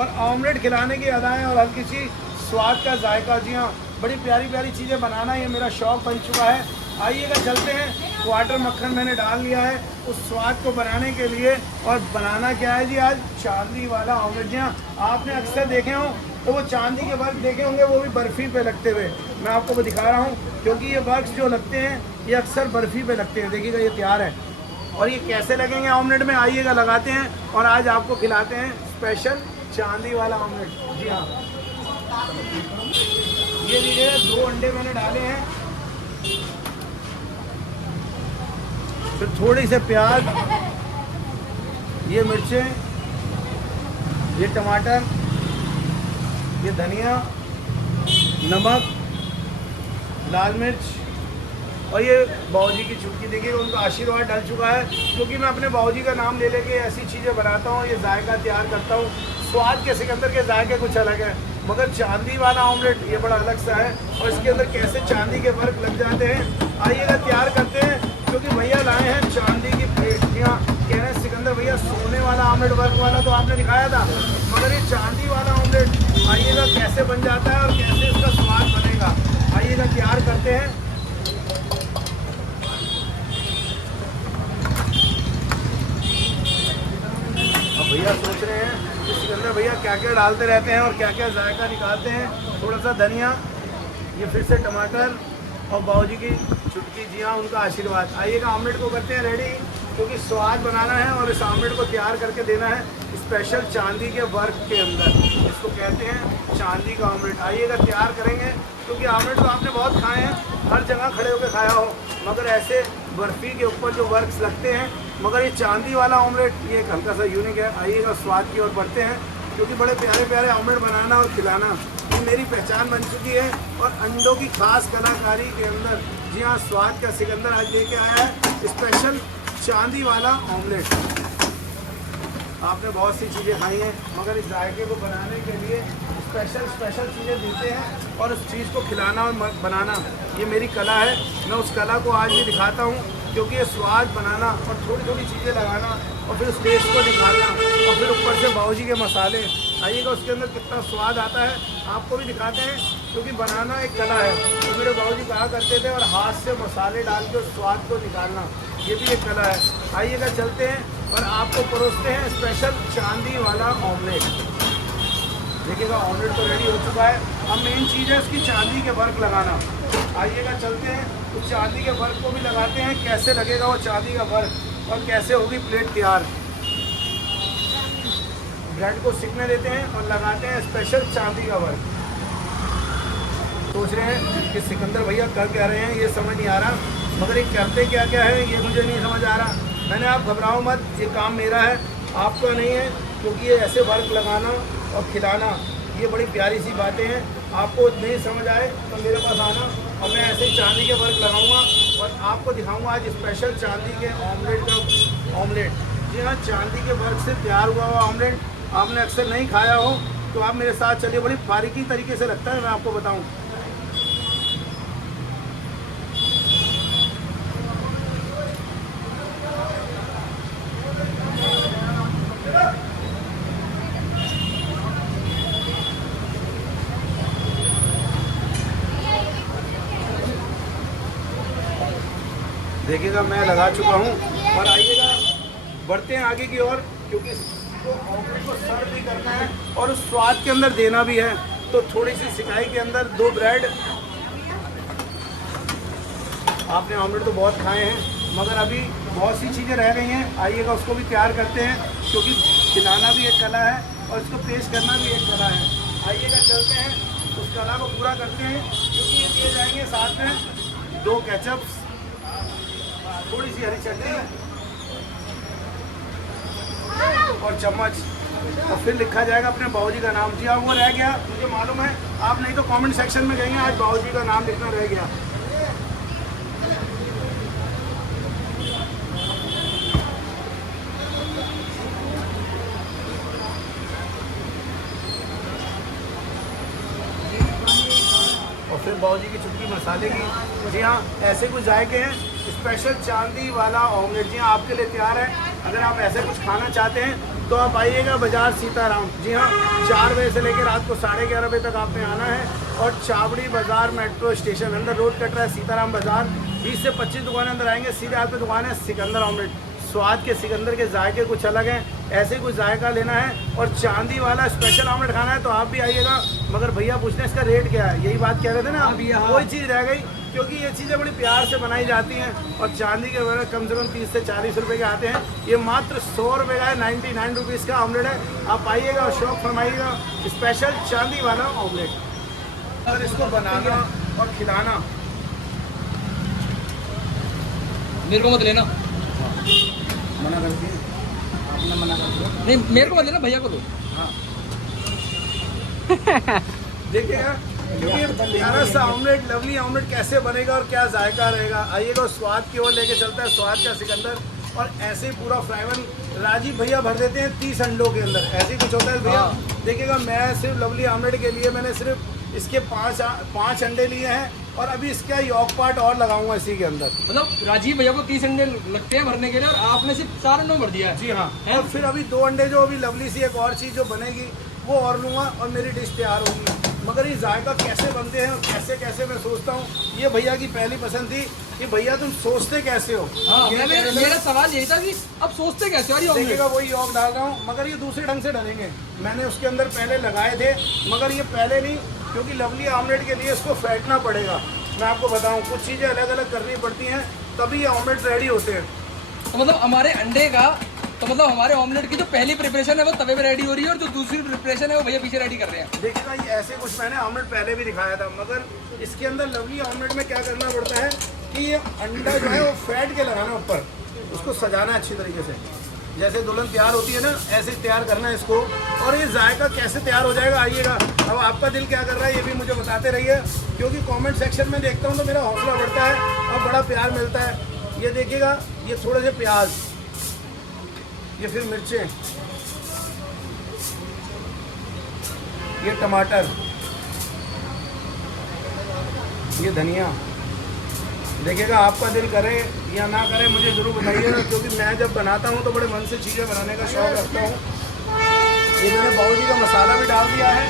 और ऑमलेट खिलाने की अदाएँ और हल्की सी स्वाद का जायका। जी हाँ, बड़ी प्यारी प्यारी चीज़ें बनाना ये मेरा शौक़ बन चुका है। आइएगा चलते हैं, क्वार्टर मक्खन मैंने डाल लिया है उस स्वाद को बनाने के लिए। और बनाना क्या है जी, आज चांदी वाला ऑमलेट। जी हाँ, आपने अक्सर देखे हों तो वो चांदी के वर्क देखे होंगे, वो भी बर्फ़ी पे लगते हुए। मैं आपको वो दिखा रहा हूँ, क्योंकि ये वर्क्स जो लगते हैं ये अक्सर बर्फ़ी पे लगते हैं। देखिएगा ये तैयार है। और ये कैसे लगेंगे ऑमलेट में, आइएगा लगाते हैं और आज आपको खिलाते हैं स्पेशल चांदी वाला ऑमलेट। जी हाँ, ये लीजिए, 2 अंडे मैंने डाले हैं, फिर थोड़ी से प्याज, ये मिर्चें, ये टमाटर, ये धनिया, नमक, लाल मिर्च और ये बाऊजी की चुटकी। देखिए उनका आशीर्वाद डल चुका है, क्योंकि मैं अपने बाऊजी का नाम ले लेके ऐसी चीज़ें बनाता हूँ, ये जायका तैयार करता हूँ। स्वाद के सिकंदर के जायके कुछ अलग है, मगर चांदी वाला ऑमलेट ये बड़ा अलग सा है। और इसके अंदर कैसे चांदी के वर्क लग जाते हैं, आइएगा तैयार करते हैं। क्योंकि भैया लाए हैं चांदी की प्लेट। यहाँ कह रहे हैं सिकंदर भैया सोने वाला ऑमलेट वर्क वाला तो आपने दिखाया था, मगर ये चांदी वाला ऑमलेट आइएगा कैसे बन जाता है और कैसे इसका स्वाद बनेगा। आइएगा तैयार करते हैं। अब भैया सोच रहे हैं कि सिकंदर भैया क्या क्या डालते रहते हैं और क्या क्या जायका निकालते हैं। थोड़ा सा धनिया, ये फिर से टमाटर और बाऊजी की चुटकी। जी हाँ, उनका आशीर्वाद। आइएगा ऑमलेट को करते हैं रेडी, क्योंकि स्वाद बनाना है और इस ऑमलेट को तैयार करके देना है स्पेशल चांदी के वर्क के अंदर। इसको कहते हैं चांदी का ऑमलेट। आइएगा तैयार करेंगे, क्योंकि ऑमलेट तो आपने बहुत खाए हैं, हर जगह खड़े होकर खाया हो, मगर ऐसे बर्फ़ी के ऊपर जो वर्क्स लगते हैं, मगर ये चांदी वाला ऑमलेट ये एक हल्का सा यूनिक है। आइएगा स्वाद की ओर बढ़ते हैं, क्योंकि बड़े प्यारे प्यारे ऑमलेट बनाना और खिलाना ये मेरी पहचान बन चुकी है। और अंडों की खास कलाकारी के अंदर, जी हाँ, स्वाद का सिकंदर आज लेके आया है स्पेशल चांदी वाला ऑमलेट। आपने बहुत सी चीज़ें खाई हैं, मगर इस जायके को बनाने के लिए स्पेशल चीज़ें देते हैं और उस चीज़ को खिलाना और बनाना ये मेरी कला है। मैं उस कला को आज भी दिखाता हूँ, क्योंकि ये स्वाद बनाना और थोड़ी थोड़ी चीज़ें लगाना और फिर उस टेस्ट को निकालना और फिर ऊपर से बाऊजी के मसाले। आइएगा उसके अंदर कितना स्वाद आता है आपको भी दिखाते हैं, क्योंकि बनाना एक कला है। तो मेरे बाऊजी कहा करते थे, और हाथ से मसाले डाल के उस स्वाद को निकालना ये भी एक कला है। आइएगा चलते हैं और आपको परोसते हैं स्पेशल चांदी वाला ऑमलेट। देखिएगा ऑमलेट तो रेडी हो चुका है। अब मेन चीज़ है उसकी चांदी के वर्क लगाना। आइएगा चलते हैं, उस चांदी के वर्क को भी लगाते हैं, कैसे लगेगा वो चांदी का वर्क और कैसे होगी प्लेट तैयार। ब्रेड को सिकने देते हैं और लगाते हैं स्पेशल चांदी का वर्क। सोच रहे हैं कि सिकंदर भैया कर क्या रहे हैं, ये समझ नहीं आ रहा, मगर ये करते क्या क्या है ये मुझे नहीं समझ आ रहा। मैंने, आप घबराओ मत, ये काम मेरा है, आपका नहीं है, क्योंकि ये ऐसे वर्क लगाना और खिलाना ये बड़ी प्यारी सी बातें हैं। आपको नहीं समझ आए तो मेरे पास आना और मैं ऐसे ही चांदी के वर्क लगाऊंगा और आपको दिखाऊंगा आज स्पेशल चांदी के ऑमलेट का ऑमलेट। जी हाँ, चांदी के वर्क से तैयार हुआ हुआ ऑमलेट आपने अक्सर नहीं खाया हो तो आप मेरे साथ चलिए, बड़ी बारीकी तरीके से लगता है, मैं आपको बताऊँ। देखिएगा मैं लगा चुका हूँ और आइएगा बढ़ते हैं आगे की ओर, क्योंकि इसको ऑमलेट को सर्व भी करना है और उस स्वाद के अंदर देना भी है। तो थोड़ी सी सिकाई के अंदर 2 ब्रेड। आपने ऑमलेट तो बहुत खाए हैं, मगर अभी बहुत सी चीज़ें रह गई हैं। आइएगा उसको भी तैयार करते हैं, क्योंकि खिलाना भी एक कला है और इसको पेश करना भी एक कला है। आइएगा चलते हैं, उस कला को पूरा करते हैं, क्योंकि ये दिए जाएंगे साथ में 2 केचप्स, थोड़ी सी हरी चटनी और चम्मच, और फिर लिखा जाएगा अपने बाऊजी का नाम। जी हाँ, वो रह गया, मुझे मालूम है, आप नहीं तो कमेंट सेक्शन में कहेंगे आज बाऊजी का नाम लिखना रह गया। और फिर बाऊजी की चुटकी मसाले की। जी हाँ, ऐसे कुछ जायके हैं स्पेशल चांदी वाला ऑमलेट। जी हाँ, आपके लिए तैयार है। अगर आप ऐसे कुछ खाना चाहते हैं तो आप आइएगा बाजार सीताराम। जी हाँ, 4 बजे से लेकर रात को 11:30 बजे तक आपने आना है। और चावड़ी बाजार मेट्रो स्टेशन अंदर रोड कट रहा है सीताराम बाजार। 20 से 25 दुकानें अंदर आएंगे। सीधे हाथ पे दुकान है सिकंदर ऑमलेट। स्वाद के सिकंदर के जायके कुछ अलग हैं, ऐसे ही कुछ जायका लेना है और चांदी वाला स्पेशल ऑमलेट खाना है तो आप भी आइएगा। मगर भैया पूछते हैं इसका रेट क्या है, यही बात कह रहे थे ना आप, कोई चीज़ रह गई क्योंकि ये चीज़ें बड़ी प्यार से बनाई जाती हैं। और चांदी के वगैरह कम से कम 30 से 40 रुपये के आते हैं। ये मात्र 100 रुपये का है, 99 रुपीज़ का ऑमलेट है। आप आइएगा और शौक फरमाइएगा स्पेशल चांदी वाला ऑमलेट। अगर इसको बनाना और खिलाना, मेरे को मत लेना, मना करती है आपने, मना कर दिया नहीं मेरे को मत लेना, भैया को दो। हाँ देखिएगा ये प्यारा सा ऑमलेट, लवली ऑमलेट कैसे बनेगा और क्या जायका रहेगा। आइएगा स्वाद की ओर लेके चलता है, स्वाद का सिकंदर। और ऐसे ही पूरा फ्राइवन राजीव भैया भर देते हैं 30 अंडों के अंदर, ऐसे ही कुछ होता है भैया। देखिएगा मैं सिर्फ लवली ऑमलेट के लिए मैंने सिर्फ इसके 5 अंडे लिए हैं और अभी इसका यॉक पार्ट और लगाऊंगा इसी के अंदर। मतलब राजीव भैया को 30 अंडे लगते हैं भरने के लिए और आपने सिर्फ 4 अंडों भर दिया है। जी हाँ, और फिर अभी 2 अंडे जो अभी लवली सी एक और चीज़ जो बनेगी वो और लूँगा और मेरी डिश तैयार होगी। मगर ये जायका कैसे बनते हैं और कैसे कैसे मैं सोचता हूँ, ये भैया की पहली पसंद थी कि भैया तुम सोचते कैसे हो। मेरा सवाल यही था कि अब सोचते कैसे हो। देखिएगा वही योग डाल रहा हूँ मगर ये दूसरे ढंग से डलेंगे। मैंने उसके अंदर पहले लगाए थे मगर ये पहले नहीं, क्योंकि लवली ऑमलेट के लिए इसको फेंटना पड़ेगा। मैं आपको बताऊँ कुछ चीज़ें अलग अलग करनी पड़ती हैं तभी ये ऑमलेट रेडी होते हैं। तो मतलब हमारे अंडे का, तो मतलब हमारे ऑमलेट की जो पहली प्रिपरेशन है वो तवे पे रेडी हो रही है और जो दूसरी प्रिपरेशन है वो भैया पीछे रेडी कर रहे हैं। देखिएगा ये ऐसे कुछ मैंने ऑमलेट पहले भी दिखाया था मगर इसके अंदर लवली ऑमलेट में क्या करना पड़ता है कि ये अंडा जो है वो फेंट के लगाना ऊपर, उसको सजाना अच्छी तरीके से। जैसे दुल्हन तैयार होती है ना ऐसे तैयार करना है इसको। और ये जायका कैसे तैयार हो जाएगा आइएगा। अब आपका दिल क्या कर रहा है ये भी मुझे बताते रहिए, क्योंकि कमेंट सेक्शन में देखता हूँ तो मेरा हौसला बढ़ता है और बड़ा प्यार मिलता है। ये देखिएगा ये थोड़े से प्याज, ये फिर मिर्चें, ये टमाटर, ये धनिया। देखिएगा आपका दिल करे या ना करे मुझे ज़रूर बताइएगा, क्योंकि मैं जब बनाता हूँ तो बड़े मन से चीज़ें बनाने का शौक़ रखता हूँ। ये मैंने बाउजी का मसाला भी डाल दिया है,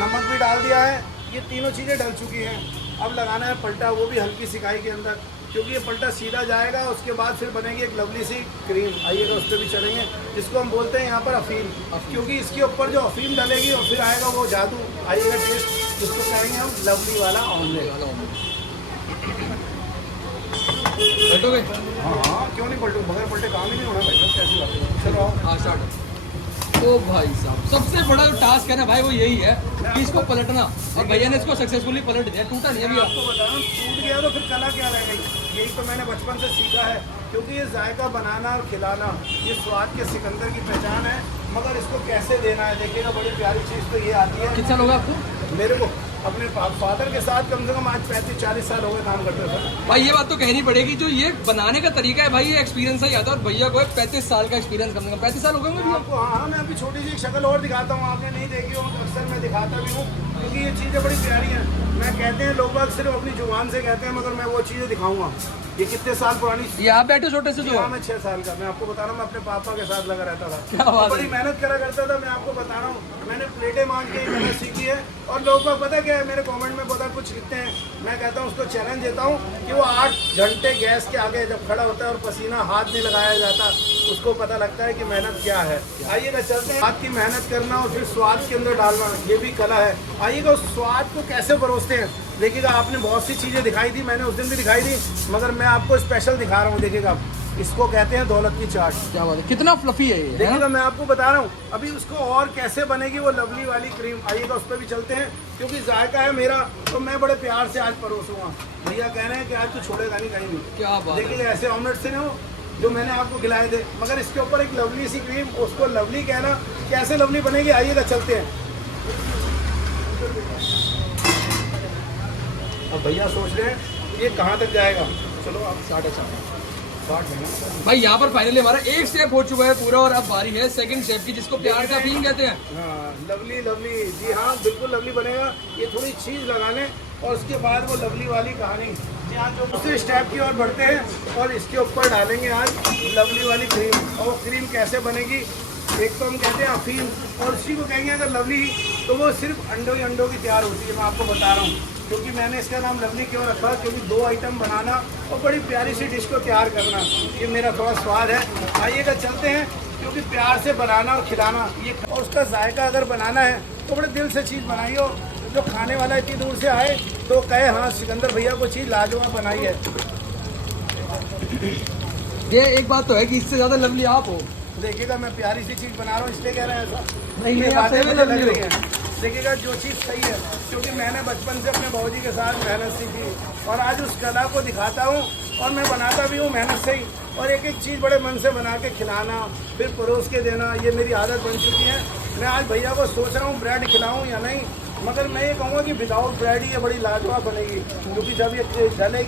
नमक भी डाल दिया है, ये तीनों चीज़ें डल चुकी हैं। अब लगाना है पलटा, वो भी हल्की सिकाई के अंदर, क्योंकि ये पलटा सीधा जाएगा। उसके बाद फिर बनेगी एक लवली सी क्रीम, आइएगा उस पर भी चलेंगे, जिसको हम बोलते हैं यहाँ पर अफीम, क्योंकि इसके ऊपर जो अफीम डालेगी और फिर आएगा वो जादू, आइएगा टेस्ट, जिसको कहेंगे हम लवली वाला ऑमलेट। पलटोगे? हाँ क्यों नहीं पलटू, बगैर पलटे काम ही नहीं होना भाई, कैसी बात है। चलो आओ। हाँ स्टार्ट। ओ भाई साहब सबसे बड़ा जो टास्क है ना भाई वो यही है कि इसको पलटना, और भैया ने इसको सक्सेसफुली पलट दिया, टूटा नहीं अभी। आपको बता रहा हूँ टूट गया तो फिर कला क्या रह गई। यही तो मैंने बचपन से सीखा है, क्योंकि ये जायका बनाना और खिलाना ये स्वाद के सिकंदर की पहचान है। मगर इसको कैसे देना है देखिएगा, बड़ी प्यारी चीज़ तो ये आती है। कितना लोग आपको? मेरे को अपने फादर के साथ कम से कम आज 35-40 साल हो गए काम करते थे भाई। ये बात तो कहनी पड़ेगी, जो ये बनाने का तरीका है भाई ये एक्सपीरियंस ही आता है। और भैया को 35 साल का एक्सपीरियंस, कम से कम 35 साल हो गए होंगे आपको। हाँ मैं अभी छोटी सी शक्ल और दिखाता हूँ, आपने नहीं देखी हो तो अक्सर मैं दिखाता भी हूँ, क्योंकि ये चीज़ें बड़ी प्यारी हैं। मैं कहते हैं लोग बाग सिर्फ अपनी जुबान से कहते हैं, मगर मैं वो चीज़ें दिखाऊंगा। ये कितने साल पुरानी, ये आप बैठे छोटे से जो? हाँ मैं 6 साल का, मैं आपको बता रहा हूँ, मैं अपने पापा के साथ लगा रहता था। क्या बात है। बड़ी मेहनत करा करता था, मैं आपको बता रहा हूँ। मैंने प्लेटें मांग के मेहनत सीखी है। और लोग बाग पता क्या है, मेरे कमेंट में पता कुछ लिखते हैं, मैं कहता हूँ उसको चैलेंज देता हूँ कि वो 8 घंटे गैस के आगे जब खड़ा होता है और पसीना हाथ नहीं लगाया जाता, उसको पता लगता है कि मेहनत क्या है। आइएगा चलते हैं, हाथ की मेहनत करना और फिर स्वाद के अंदर डालना, ये भी कला है। आइएगा उस स्वाद को कैसे परोसते हैं देखिएगा। आपने बहुत सी चीज़ें दिखाई थी, मैंने उस दिन भी दिखाई थी, मगर मैं आपको स्पेशल दिखा रहा हूँ। देखिएगा इसको कहते हैं दौलत की चाट। क्या बात है, कितना फ्लफी है ये। देखिएगा मैं आपको बता रहा हूँ अभी उसको और कैसे बनेगी वो लवली वाली क्रीम। आइएगा उस पर भी चलते हैं, क्योंकि जायका है मेरा तो मैं बड़े प्यार से आज परोसूंगा। भैया कह रहे हैं कि आज तो छोड़ेगा नहीं कहीं भी। क्या बात है। देखिए ऐसे ऑमलेट से ना जो मैंने आपको खिलाए थे, मगर इसके ऊपर एक लवली सी क्रीम, उसको लवली कहना, कैसे लवली बनेगी आइएगा चलते हैं। अब भैया सोच रहे हैं ये कहाँ तक जाएगा। चलो आप 60 भाई यहाँ पर फाइनली हमारा एक स्टेप हो चुका है पूरा, और अब बारी है सेकंड स्टेप की, जिसको प्यार का फीलिंग कहते हैं। हाँ लवली लवली, जी हाँ बिल्कुल लवली बनेगा। ये थोड़ी चीज़ लगा लें और उसके बाद वो लवली वाली कहानी। जी हाँ, जो दूसरे स्टेप की ओर बढ़ते हैं और इसके ऊपर डालेंगे आज लवली वाली क्रीम। और क्रीम कैसे बनेगी एक तो हम कहते हैं अफीम, और उसी को कहेंगे अगर लवली, तो वो सिर्फ अंडों ही अंडों की तैयार होती है। मैं आपको बता रहा हूँ, क्योंकि मैंने इसका नाम लवली क्यों रखा, क्योंकि 2 आइटम बनाना और बड़ी प्यारी सी डिश को तैयार करना, ये मेरा थोड़ा स्वाद है। आइएगा चलते हैं, क्योंकि प्यार से बनाना और खिलाना ये, और उसका जायका अगर बनाना है तो बड़े दिल से चीज़ बनाइए। जो खाने वाला इतनी दूर से आए तो कहे हाँ सिकंदर भैया को चीज़ लाजवाब बनाई है। ये एक बात तो है कि इससे ज्यादा लवली आप हो। देखिएगा मैं प्यारी सी चीज़ बना रहा हूँ, इसलिए कह रहे हैं ऐसा नहीं, ये आप बातें सही में मुझे लवली लग हो। रही हैं। देखिएगा जो चीज़ सही है, क्योंकि मैंने बचपन से अपने बाबूजी के साथ मेहनत सीखी और आज उस कला को दिखाता हूँ और मैं बनाता भी हूँ मेहनत से ही। और एक एक चीज़ बड़े मन से बना के खिलाना, फिर परोस के देना, ये मेरी आदत बन चुकी है। मैं आज भैया को सोच रहा हूँ ब्रेड खिलाऊँ या नहीं, मगर मैं ये कहूँगा कि विदाउट ब्रेड ही ये बड़ी लाजवाब बनेगी, क्योंकि जब ये डलेगी